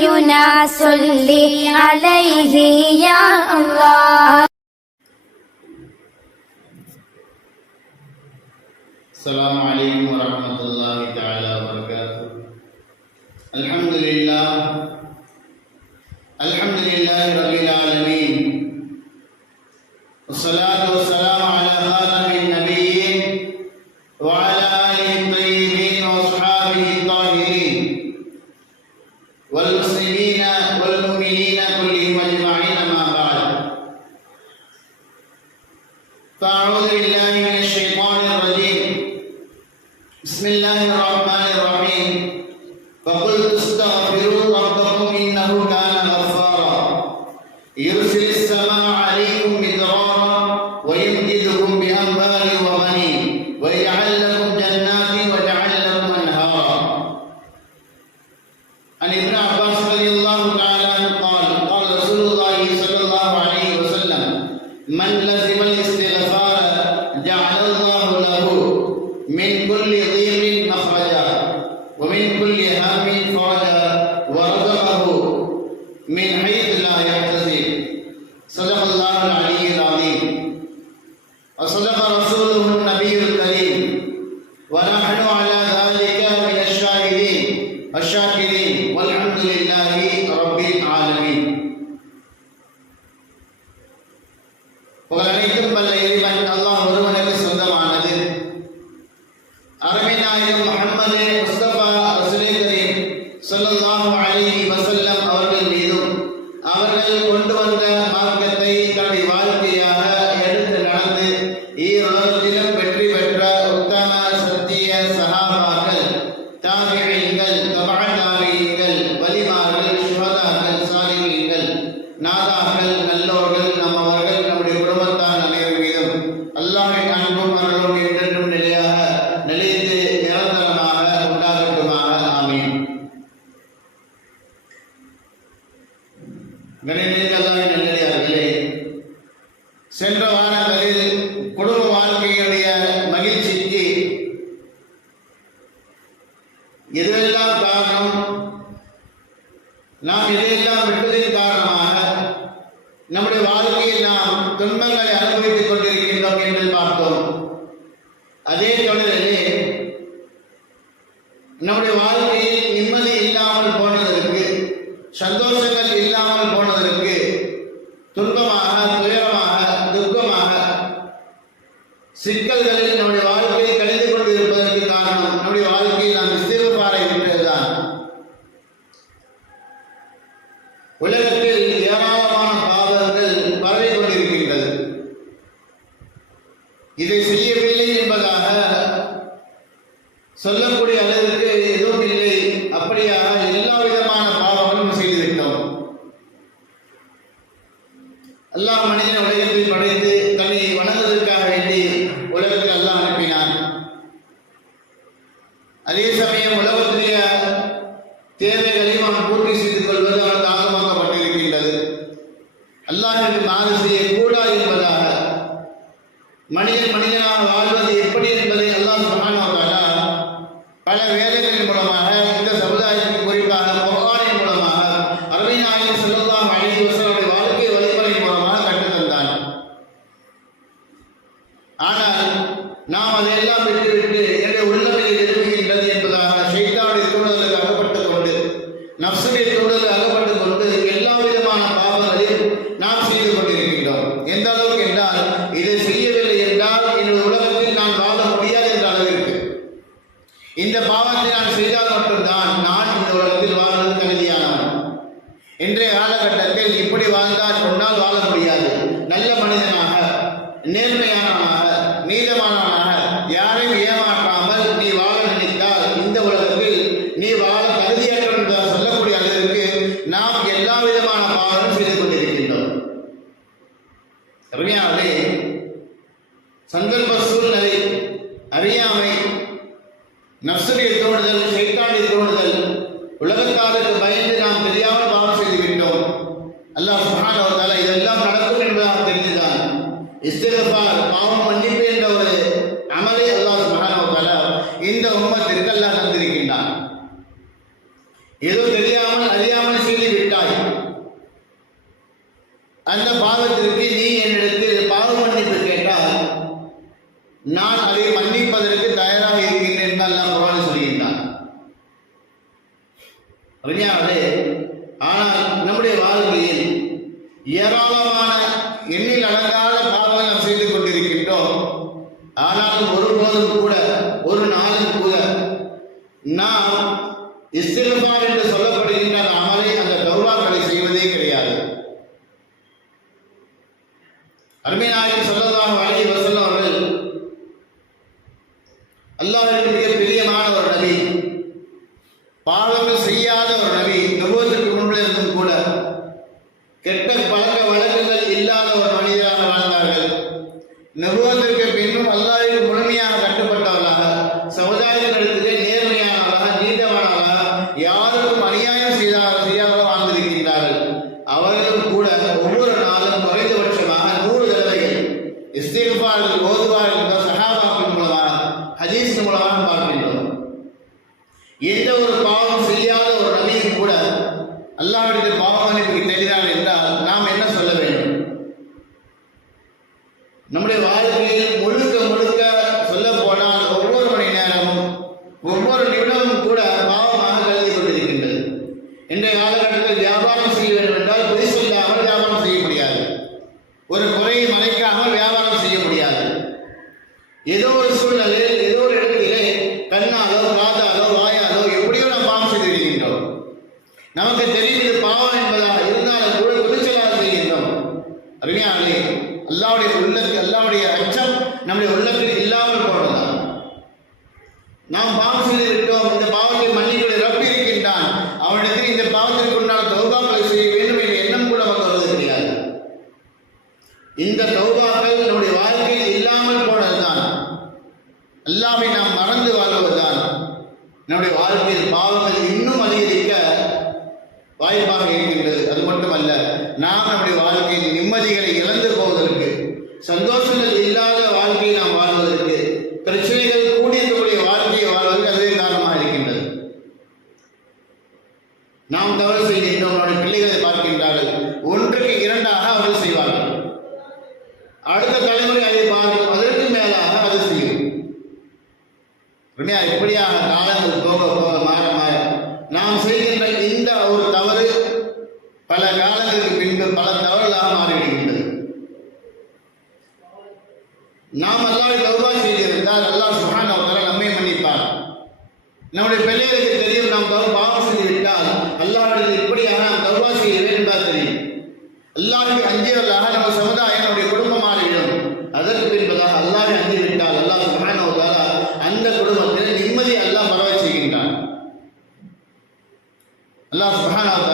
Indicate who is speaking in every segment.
Speaker 1: نبينا صل عليه يا الله
Speaker 2: السلام عليكم ورحمة الله تعالى وبركاته الحمد لله الحمد لله رب العالمين والصلاة والسلام मिन कुल्ली sallallahu சென்ற வார claras e நப்சுடைய தோணுதல் சைத்தானுடைய தோடுதல். உலகத்தாருக்கு பயந்து நாம் தெரியாமல் பாவம் செய்து விட்டோம். அல்லாஹ் சுப்ஹானஹு வ தஆலா இதெல்லாம் நடக்கும் என்பதாக தெரிந்துதான் இஸ்திக்ஃபார் பாவம் மன்னிப்பு என்ற ஒரு அமலை அல்லாஹ் சுப்ஹானஹு வ தஆலா இந்த உம்மத்திற்கு அல்லாஹ் தந்திருக்கின்றான் ஏதோ தெரியாமல் அறியாமல் செய்து விட்டாய் அந்த பாவத்திற்கு நீ என்னிடத்தில் பாவ மன்னிப்பு கேட்டால் நான் அதை மன்னிப்பதற்கு தயாராக இருக்கின்றேன் என்று அல்லாஹ் குர்ஆனில் சொல்கின்றான் அறிஞானே ஆனால் நம்முடைய வாழ்க்கையில் ஏராளமான எண்ணில் அடங்காத பாவங்கள் நாம் செய்து கொண்டிருக்கின்றோம். ஆனாலும் ஒருபோதும் கூட ஒரு நாளும் கூட நாம் இஸ்தில்பார் என்று சொல்லப்படுகின்ற அந்த அமலை அந்த கௌராக்களை செய்வதே கிடையாது. அருமைநாயகன் நபுவதற்கு பின்னும் அல்லாஹ் முழுமையாக கட்டுப்பட்ட சமுதாயத்தினிடத்திலே நேர்மையானவர்களாக நீதமானவர்களாக யாருக்கும் அநியாயம் செய்தார் செய்யாத வாழ்ந்திருக்கின்றார்கள் அவர்களும் கூட ஒவ்வொரு நாளும் குறைந்தபட்சமாக நூறு தடவைகள் இஸ்திஃபார்கள் ஓதுவார்கள் என்ற சஹாபாக்கள் மூலமாக ஹதீஸ் மூலமாக பார்க்கின்றோம் எந்த ஒரு பாவம் செய்யாத ஒரு நபியும் கூட அல்லாஹ்விடத்தில் பாவ மன்னிப்புக்கு தெரிந்தார் என்றால் நாம் என்ன சொல்ல வேண்டும் நம்முடைய வாழ்க்கையில் முழுக்க முழுக்க சொல்ல போனால் ஒவ்வொரு மணி நேரமும் ஒவ்வொரு நிமிடமும் கூட பாவமாக கருதி கொண்டிருக்கின்றது இன்றைய காலகட்டத்தில் வியாபாரம் செய்ய வேண்டும் என்றால் பொய் சொல்லாமல் வியாபாரம் செய்ய முடியாது ஒரு குறையை மறைக்காமல் வியாபாரம் செய்ய முடியாது ஏதோ ஒரு சூழ்நிலையில் ஏதோ ஒரு இடத்திலே கண்ணாலோ காதாலோ வாயாலோ எப்படியோ நாம் பாவம் செய்திருக்கின்றோம் நமக்கு தெரியும் இது பாவம் என்பதாக இருந்தாலும் கூட துணிச்சலாக செய்கின்றோம் அருமையானே அல்லாவுடைய உள்ளத்தில் அல்லாவுடைய அச்சம் நம்முடைய உள்ளத்தில் இல்லாமல் போனதுதான் நாம் பாவம் செய்து விட்டோம் இந்த பாவத்தை மன்னிக்கிற ரப்பி இருக்கின்றான் அவனிடத்தில் இந்த பாவத்திற்கு உண்டான தௌபாக்களை செய்ய வேண்டும் என்ற எண்ணம் கூட நமக்கு வருவது கிடையாது இந்த தௌபாக்கள் நம்முடைய வாழ்க்கையில் இல்லாமல் போனதுதான் அல்லாமை நாம் மறந்து வாழ்வதுதான் நம்முடைய வாழ்க்கையில் பாவங்கள் இன்னும் அதிகரிக்க வாய்ப்பாக இருக்கின்றது அது மட்டுமல்ல நாம் நம்முடைய வாழ்க்கையில் நிம்மதிகளை இழந்து போவதற்கு சந்தோஷங்கள் இல்லாத வாழ்க்கையை நாம் வாழ்வதற்கு பிரச்சனைகள் கூடியிருக்கக்கூடிய வாழ்க்கையை வாழ்வதற்கு அதுவே காரணமாக இருக்கின்றது நாம் தவறு செய்கின்றோம் நம்முடைய பிள்ளைகளை பார்க்கின்றார்கள் ஒன்றுக்கு இரண்டாக அவர்கள் செய்வார்கள் அடுத்த தலைமுறை அதை பார்க்கும் அதற்கு மேலாக அது செய்யும் எப்படியாக கால காலங்கள் போக போக மாற மாற நாம் செய்கின்ற இந்த ஒரு தவறு பல காலங்களுக்கு பின்பு பல தவறுகளாக மாறிவிடுகின்றது நாம் அல்லாஹ் தௌபா செய்திருந்தால் அல்லாஹ் சுஹான் அவர்கள் நம்மை மன்னிப்பார் நம்முடைய பிள்ளைகளுக்கு தெரியும் நாம் தவறு பாவம் செய்து விட்டால் அல்லாஹ்விடத்தில் இப்படியாக நாம் தௌபா செய்ய வேண்டும் என்பது தெரியும் அல்லாஹை அஞ்சியவர்களாக நம்ம சமுதாயம் நம்முடைய குடும்பம் மாறிவிடும் அதற்கு பின்பதாக அல்லாஹை அஞ்சி விட்டால் அல்லாஹ் சுப்ஹானஹு வ தஆலா அந்த குடும்பத்தில் நிம்மதி அல்லாஹ் பரவ செய்கின்றான் அல்லாஹ் சுப்ஹானஹு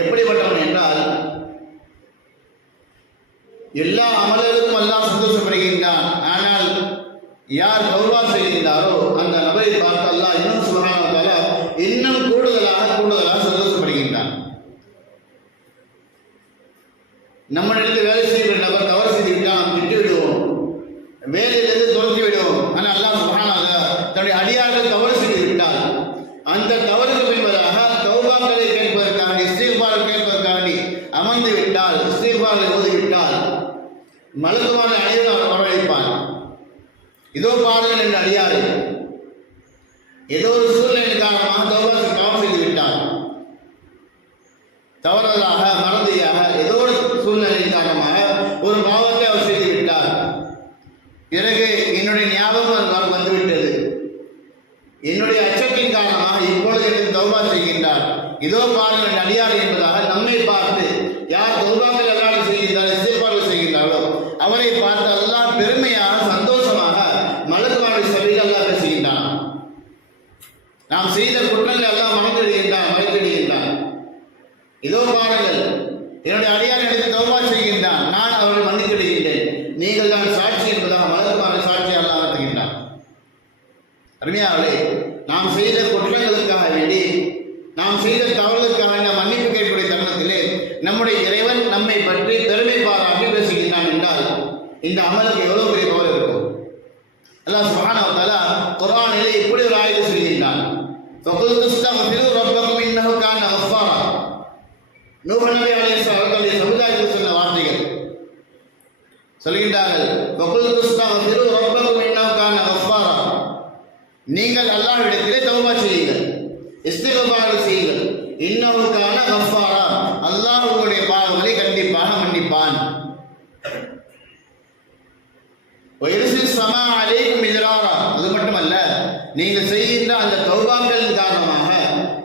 Speaker 2: எப்படிப்பட்டவன் என்றால் எல்லா அமலருக்கும் அல்லாஹ் சந்தோஷப்படுகின்றான். ஆனால் யார் கௌரவா செய்கின்றாரோ அந்த நபரை பார்த்து அல்லாஹ் இன்னும் சுப்ஹானஹு இன்னும் கூடுதலாக கூடுதலாக சந்தோஷப்படுகின்றான். நம்ம இடத்துல வேலை செய்கிற நபர் தவறு செய்து விட்டால் நாம் விட்டு விடுவோம் வேலை துரத்தி விடுவோம் ஆனால் அல்லாஹ் சுப்ஹானஹு தன்னுடைய அடியார்கள் தவறு செய்து விட்டால் அந்த தவறுக்கு என்பதாக தௌபாக்களை கேட்பதற்காக இஸ்தீஃபார் கேட்பதற்காக அமர்ந்து விட்டால் இஸ்தீஃபாரை ஓதிவிட்டால் மலக்குமான அனைவரும் வரவழைப்பான். இதோ பாருங்கள் என்று அடியாறு ஏதோ ஒரு சூழ்நிலை காரணமாக தௌபா பாவம் செய்து விட்டார் தவறுதலாக மறதியாக ஏதோ ஒரு சூழ்நிலையின் காரணமாக ஒரு பாவத்தை அவர் செய்து விட்டார் பிறகு என்னுடைய ஞாபகம் அவர் வந்துவிட்டது. என்னுடைய அச்சத்தின் காரணமாக இப்பொழுது எனக்கு தௌபா செய்கின்றார். இதோ பாருங்கள் அடியார் என்பதாக நம்மை பார்த்து யார் தொழுவாங்கள் அல்லாஹ் செய்கின்றார் எதிர்பார்கள் செய்கின்றார்களோ அவரை பார்த்து அல்லாஹ் பெருமையாக சந்தோஷமாக மலர்வாழ்வு சபையில் அல்லாஹ் செய்கின்றான் நாம் செய்த குற்ற நூஹ் நபி அவர்களுடைய சமுதாயத்தில் சொன்ன வார்த்தைகள். சொல்கின்றார்கள் ஃபகுல் தஸ்தக்ஃபிரு ரப்பக்கும் இன்னஹு கான கஃபாரா. நீங்கள் அல்லாஹ்விடத்திலே தௌபா செய்யுங்கள். இஸ்திக்பார் செய்யுங்கள். இன்னொருக்கான கஃபாரா. அல்லாஹ் உங்களுடைய பாவங்களை கண்டிப்பாக மன்னிப்பான். வயசில் சமா அலைக்கும் எதிராரா அது மட்டுமல்ல நீங்கள் செய்கின்ற அந்த தௌபாக்களின் காரணமாக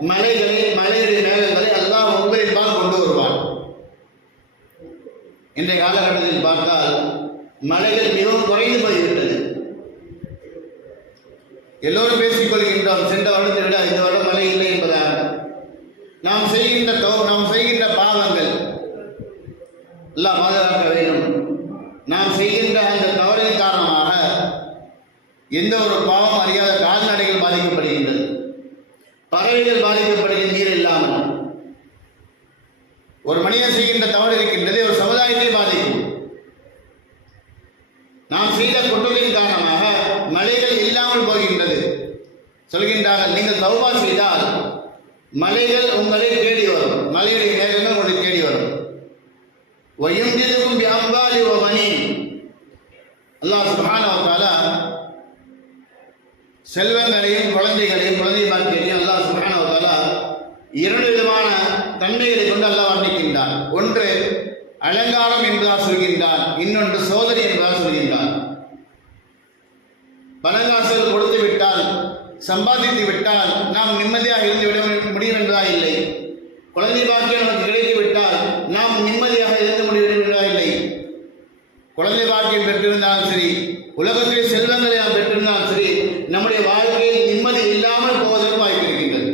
Speaker 2: மலைகளை மலையுடைய மேகங்களை அல்லாஹ் உங்களின் பால் கொண்டு வருவான் இன்றைய காலகட்டத்தில் பார்த்தால் மலைகள் மிகவும் குறைந்து போய்விட்டது. எல்லோரும் பேசிக் கொள்கின்றோம் சென்ற வருடத்தை விட இந்த வருடம் மழை இல்லை என்பதாக நாம் செய்கின்ற நாம் செய்கின்ற பாவங்கள். எல்லாம் பாதுகாக்க வேண்டும். நாம் செய்கின்ற அந்த தவறின் காரணமாக எந்த ஒரு பாவம் அறியாத கால்நடைகள் பாதிக்கப்படுகின்றது. பறவைகள் பாதிக்கப்படுகின்ற நீர் இல்லாமல். ஒரு மனிதன் செய்கின்ற தவறு இருக்கின்றது ஒரு சமுதாயத்தை பாதிக்கும் நாம் செய்த குற்றத்தின் காரணமாக மலைகள் இல்லாமல் போகின்றது சொல்கின்றார்கள் நீங்கள் தௌபா செய்தால் மலைகள் உங்களை தேடி வரும். மலையுடைய மேகங்கள் உங்களை தேடி வரும். வயுந்திதுக்கும் வியாபாரி ஓ மணி அல்லாஹ் சுப்ஹானஹு செல்வங்களையும் குழந்தைகளையும் குழந்தை பாக்கியத்தையும் அல்லாஹ் சுப்ஹானஹு இரண்டு விதமான தன்மைகளை கொண்டு அல்லாஹ் வர்ணிக்கின்றான். ஒன்று அலங்காரம் என்பதாக சொல்கின்றான். இன்னொன்று சோதனை என்பதாக சொல்கின்றான். பலங்காசல் கொடுத்து விட்டு சம்பாதித்து விட்டால் நாம் நிம்மதியாக இருந்து விட முடியும் என்பதாக இல்லை குழந்தை பாக்கியம் நமக்கு கிடைத்து விட்டால் நாம் நிம்மதியாக இருந்து முடியும் என்பதாக இல்லை குழந்தை பாக்கியம் பெற்றிருந்தாலும் சரி உலகத்தில் செல்வங்களை நாம் பெற்றிருந்தாலும் சரி நம்முடைய வாழ்க்கையில் நிம்மதி இல்லாமல் போவதற்கு வாய்ப்பு இருக்கின்றது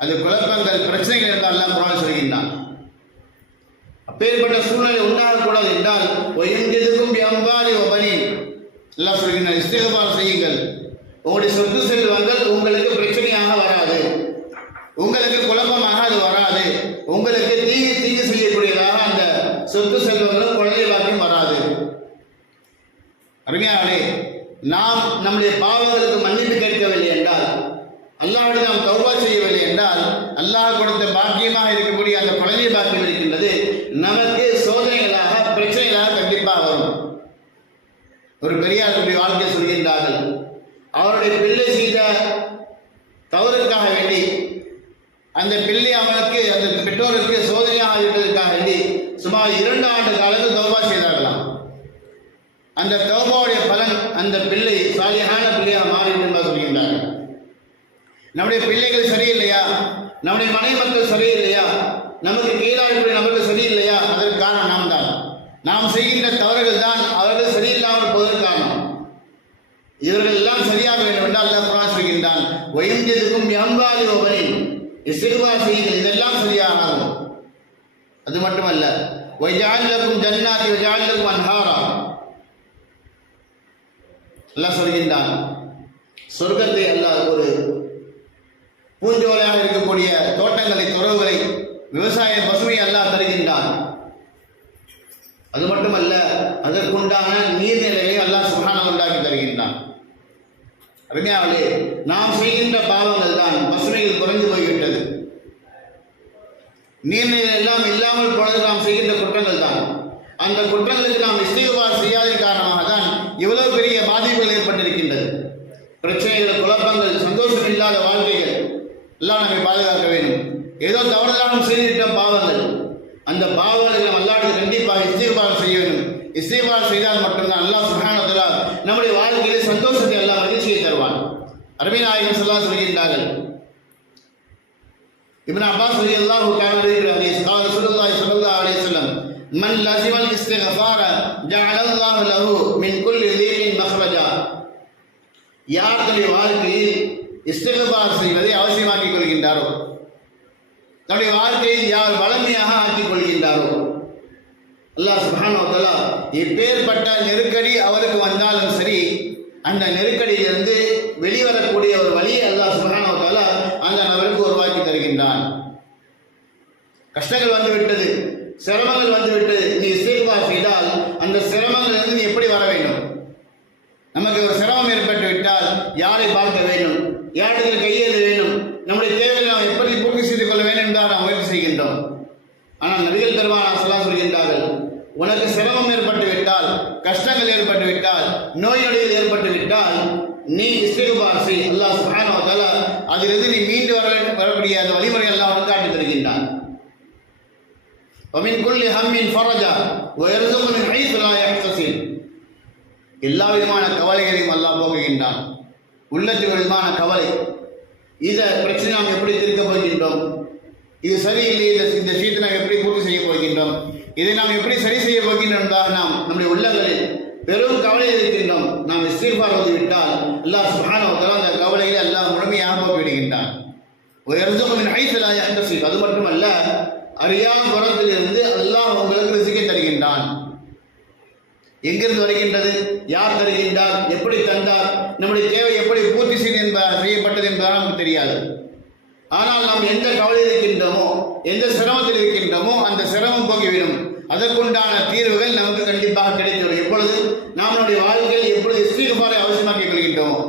Speaker 2: அது குழப்பங்கள் பிரச்சனைகள் என்றால் எல்லாம் குரான் சொல்கின்றான் அப்பேற்பட்ட சூழ்நிலை உண்டாகக்கூடாது என்றால் ஒயஞ்சதுக்கும் வியம்பாலி ஒபனி எல்லாம் சொல்கின்றார் இஸ்திகபார் செய்யுங்கள் உங்களுடைய சொத்து செல்வங்கள் உங்களுக்கு பிரச்சனையாக வராது உங்களுக்கு குழப்பமாக அது வராது உங்களுக்கு தீங்கு தீங்கு செய்யக்கூடியதாக அந்த சொத்து செல்வங்களும் குழந்தை பாக்கியம் வராது அருமையானே நாம் நம்முடைய பாவங்களுக்கு மன்னிப்பு கேட்கவில்லை என்றால் அல்லாஹ்விடம் நாம் தௌபா செய்யவில்லை என்றால் அல்லாஹ் கொடுத்த பாக்கியமாக இருக்கக்கூடிய அந்த குழந்தை பாக்கியம் இருக்கின்றது நமக்கு சோதனைகளாக பிரச்சனைகளாக கண்டிப்பாக வரும் ஒரு பெரியாருடைய வாழ்க்கை சொல்கின்றார்கள் அவருடைய பிள்ளை செய்த தவறுக்காக வேண்டி அந்த பிள்ளை அவனுக்கு அந்த பெற்றோருக்கு சோதனையாக இருப்பதற்காக வேண்டி சுமார் இரண்டு ஆண்டு காலத்தில் தௌபா செய்தார்களாம் அந்த தௌபாவுடைய பலன் அந்த பிள்ளை சாலியான பிள்ளையாக மாறி என்பதாக சொல்கின்றார்கள் நம்முடைய பிள்ளைகள் சரியில்லையா? நம்முடைய மனைவி மக்கள் சரியில்லையா? நமக்கு கீழாடக்கூடிய நபர்கள் சரியில்லையா? அதற்கு காரணம் நாம் தான். நாம் செய்கின்ற தவறுகள் தான் அவர்கள் சரியில்லாமல் போவதற்கு காரணம். இவர்கள் எல்லாம் சரியாக வேண்டும் என்றால் அல்லாஹ் குரான் சொல்கின்றான் ஒயஞ்சதுக்கும் எம்பாலி ஒவனின் சிறுவா செய்யுங்கள். இதெல்லாம் சரியாகும் அது மட்டுமல்ல ஒய்ஜாலக்கும் ஜன்னாதி ஒய்ஜாலக்கும் அன்ஹாரா. எல்லாம் சொல்கின்றான் சொர்க்கத்தை அல்லாஹ் ஒரு பூஞ்சோலையாக இருக்கக்கூடிய தோட்டங்களை துறவுகளை விவசாய பசுமை அல்லாஹ் தருகின்றான். அது மட்டுமல்ல அதற்குண்டான நீர்நிலைகளை அல்லாஹ் சுகானம் உண்டாக்கி தருகின்றான். அருமையாவளே நாம் செய்கின்ற பாவங்கள் தான் பசுமைகள் குறைந்து போய்விட்டது. நீர்நிலை எல்லாம் இல்லாமல் போனது நாம் செய்கின்ற குற்றங்கள் தான். அந்த குற்றங்களுக்கு நாம் இஸ்திகபார் செய்யாத காரணமாக தான் இவ்வளவு பெரிய பாதிப்புகள் ஏற்பட்டிருக்கின்றது. பிரச்சனைகள் குழப்பங்கள் சந்தோஷம் இல்லாத வாழ்க்கை எல்லாம் நம்மை பாதுகாக்க வேண்டும். ஏதோ தவறுதலான செய்திட்ட பாவங்கள். அந்த பாவங்களை நம்ம அல்லாடு கண்டிப்பாக இஸ்தீர்பார் செய்ய வேண்டும். இஸ்தீர்பார் செய்தால் மட்டும்தான் அல்லாஹ் சுகானத்தலா நம்முடைய வாழ்க்கையிலே சந்தோஷத்தை எல்லாம் மகிழ்ச்சியை தருவான். அரவிநாயகன் சொல்லா சொல்கின்றார்கள். இப்ன அப்பாஸ் ரலி அல்லாஹு தஆலா இருக்கிறார். இஸ்கால் ரசூலுல்லாஹி ஸல்லல்லாஹு அலைஹி வஸல்லம் மன் லஸிமல் இஸ்திக்ஃபார ஜஅல அல்லாஹு லஹு மின் குல்லி தீமின் யார் தன்னுடைய வாழ்க்கையில் இஸ்திகபார் செய்வதை அவசியமாக்கிக் கொள்கின்றாரோ? தன்னுடைய வாழ்க்கையை யார் வளமையாக ஆக்கிக் கொள்கின்றாரோ? அல்லாஹ் சுப்ஹானஹு வ இப்பேற்பட்ட நெருக்கடி அவருக்கு வந்தாலும் சரி அந்த நெருக்கடியிலிருந்து வெளிவரக்கூடிய ஒரு வழியை அல்லாஹ் சுப்ஹானஹு வ தஆலா அந்த நபருக்கு உருவாக்கி தருகின்றான் கஷ்டங்கள் வந்து விட்டது சிரமங்கள் வந்து விட்டது நீ இஸ்திக்பார் செய்தால் அந்த சிரமங்களிலிருந்து நீ எப்படி வர வேண்டும் நமக்கு ஒரு சிரமம் ஏற்பட்டு விட்டால் யாரை பார்க்க வேண்டும் யாரிடத்தில் கையேற வேண்டும் நம்முடைய தேவையை நாம் எப்படி பூர்த்தி செய்து கொள்ள வேண்டும் என்றால் நாம் முயற்சி செய்கின்றோம் ஆனால் நபிகள் பெருமானா சொல்லா சொல்கின்றார்கள் உனக்கு சிரமம் ஏற்பட்டு விட்டால் கஷ்டங்கள் ஏற்பட்டு விட்டால் நோய் நொடிகள் ஏற்பட்டு விட்டால் நீ இஸ்திகுபார் செய் அல்லாஹ் சுப்ஹானஹு வ தஆலா அதிலிருந்து நீ மீண்டு வர வரக்கூடிய அந்த வழிமுறை எல்லாம் அவன் காட்டி தருகின்றான் ومن كل هم فرجا ويرزق من حيث لا يحتسب எல்லா விதமான கவலைகளையும் அல்லாஹ் போக்குகின்றான் உள்ளத்தில் விதமான கவலை இதை பிரச்சனை நாம் எப்படி தீர்க்க போகின்றோம் இது சரியில்லை இந்த இந்த விஷயத்தை நாம் எப்படி பூர்த்தி செய்ய போகின்றோம் இதை நாம் எப்படி சரி செய்ய போகின்றோம் என்பதாக நாம் நம்முடைய உள்ளங்களில் பெரும் கவலை இருக்கின்றோம் நாம் இஸ்தீஃபார் ஓதி விட்டால் அல்லாஹ் சுப்ஹானஹு வ தஆலா அந்த கவலைகளை அல்லாஹ் முழுமையாக போக்கிவிடுகின்றான் ஒரு எருதுமின் ஹைசலா யஹ்தசிப் அது மட்டுமல்ல அறியாத புறத்திலிருந்து அல்லாஹ் உங்களுக்கு ரிசிக்கை தருகின்றான். எங்கிருந்து வருகின்றது? யார் தருகின்றார்? எப்படி தந்தார்? நம்முடைய தேவை எப்படி பூர்த்தி செய்து என்ப செய்யப்பட்டது என்பதால் நமக்கு தெரியாது. ஆனால் நாம் எந்த கவலையில் இருக்கின்றோமோ எந்த சிரமத்தில் இருக்கின்றோமோ அந்த சிரமம் போகிவிடும். அதற்குண்டான தீர்வுகள் நமக்கு கண்டிப்பாக கிடைத்துவிடும். எப்பொழுது? நாம் நம்முடைய வாழ்க்கையில் எப்பொழுது இஸ்திகுபாரை அவசியமாக்கிக் கொள்கின்றோமோ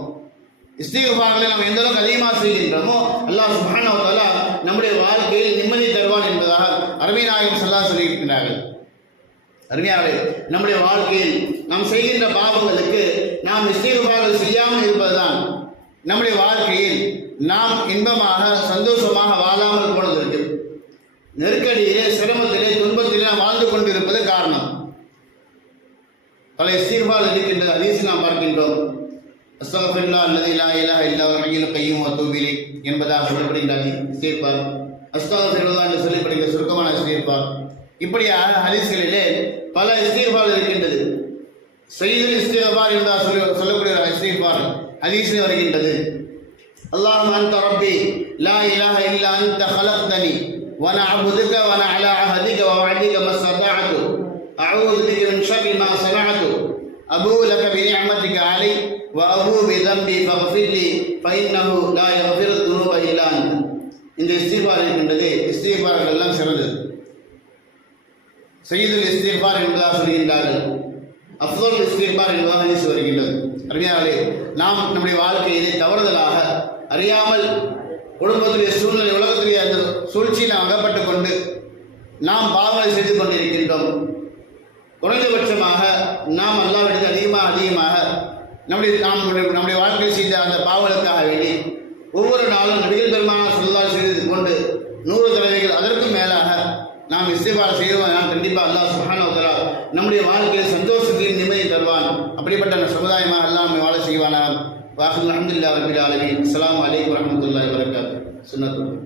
Speaker 2: இஸ்திகுபார்களை நாம் எந்த அளவுக்கு அதிகமாக செய்கின்றோமோ அல்லாஹ் சுப்ஹானஹு வ தஆலா நம்முடைய வாழ்க்கையில் நிம்மதி தருவான் என்பதாக அருமை நாயகம் செல்லா சொல்லியிருக்கிறார்கள். அருமையாளே நம்முடைய வாழ்க்கையில் நாம் செய்கின்ற பாவங்களுக்கு நாம் இஸ்திகுபார்கள் செய்யாமல் இருப்பதுதான். நம்முடைய வாழ்க்கையில் நாம் இன்பமாக சந்தோஷமாக வாழாமல் போனதற்கு நெருக்கடியிலே சிரமத்திலே துன்பத்திலே நாம் வாழ்ந்து கொண்டிருப்பது காரணம். பல இஸ்திகுபால் இருக்கின்ற அதிசி நாம் பார்க்கின்றோம். அஸ்தகஃபிருல்லா அல்லது லா இல்லா ஹய்யுல் கையும் வத்தூபிலே என்பதாக சொல்லப்படுகின்றாங்க இஸ்தேஃபார் அஸ்தகஃபிருல்லா என்று சுருக்கமான இஸ்தேஃபார் இப்படியாக ஹதீஸ்களிலே பல இருக்கின்றது. செய்தில் இஸ்தேஃபார் என்றால் சொல்லி சொல்லக்கூடிய இஸ்தேஃபார் வருகின்றது. அல்லாஹ் அன்த லா இல்லா அன்த ஹலக்தனி வன அபுதுக வன அலா அஹதிக وأبوء بذنبي فاغفر لي فإنه لا يغفر الذنوب إلا أنت இந்த இஸ்திஃபார் இருக்கின்றது இஸ்திஃபார்கள் எல்லாம் சிறந்தது செய்யுதுல் இஸ்திஃபார் என்பதாக சொல்கின்றார்கள் அஃதல் இஸ்திஃபார் என்பதாக ஹதீஸ் வருகின்றது அருமையாளே நாம் நம்முடைய வாழ்க்கையிலே தவறுதலாக அறியாமல் குடும்பத்துடைய சூழ்நிலை உலகத்துடைய அந்த சூழ்ச்சியில் நாம் அகப்பட்டுக் கொண்டு நாம் பாவங்களை செய்து கொண்டிருக்கின்றோம் குறைந்தபட்சமாக நாம் அல்லாவிடத்தில் அதிகமாக அதிகமாக நம்முடைய நாம் நம்முடைய- நம்முடைய வாழ்க்கையில் செய்த அந்த பாவங்களுக்காக வேண்டி ஒவ்வொரு நாளும் நபிகள் பெருமான சொல்லா செய்து கொண்டு நூறு தடவைகள் அதற்கும் மேலாக நாம் இஸ்திபார் செய்வோம். நாம் கண்டிப்பாக அல்லாஹ் சுப்ஹானஹு வ நம்முடைய வாழ்க்கையில் சந்தோஷத்தையும் நிம்மதி தருவான். அப்படிப்பட்ட அந்த சமுதாயமாக எல்லாம் நம்மை வாழ செய்வானா வாசல் அஹமதுல்லா ரபில் ஆலமீன். அஸ்லாம் அலைக்கும் வரஹ்மத்துல்லாஹி வபரகாத்துஹு. சுன்னத்து